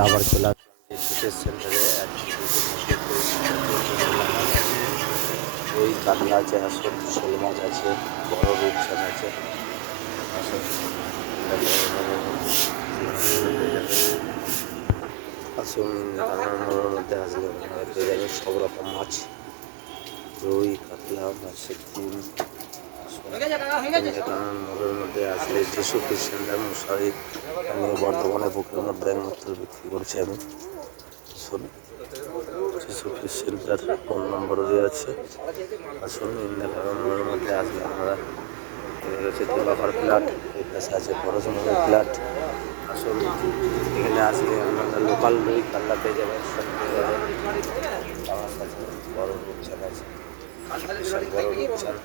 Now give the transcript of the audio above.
আবার চলে আসলাম যে শীতের সেন্টারে ওই কাতলা আছে, আসল শোল মাছ আছে, বড় রূপচাঁদ আছে। আসল আসুন মোড়ের মধ্যে আসলে আপনারা পেয়ে যাবেন সব রকম মাছ, রুই, কাতলা, মাছের ডিম। মোড়ের মধ্যে আসলে যিশু ফিশ সেন্টার মশারি নিয়ে বর্ধমানে বুকের মধ্যে একমাত্র বিক্রি করছি আমি। আসুন যিশু ফিশ সেন্টার ফোন নম্বর দেওয়া আছে। আসুন ইন্দিরা মোড়ের মধ্যে আসলে আপনারা রয়েছে দিবাকর ফ্ল্যাট, এই পাশে আছে পরশমণি ফ্ল্যাট। আসুন এখানে আসলে আপনারা লোকাল রুই কাতলা পেয়ে যাবেন, সব পেয়ে যাবেন। পাঙাশ আছে, বড় রূপচাঁদ আছে, বিশাল বড় রূপচাঁদ।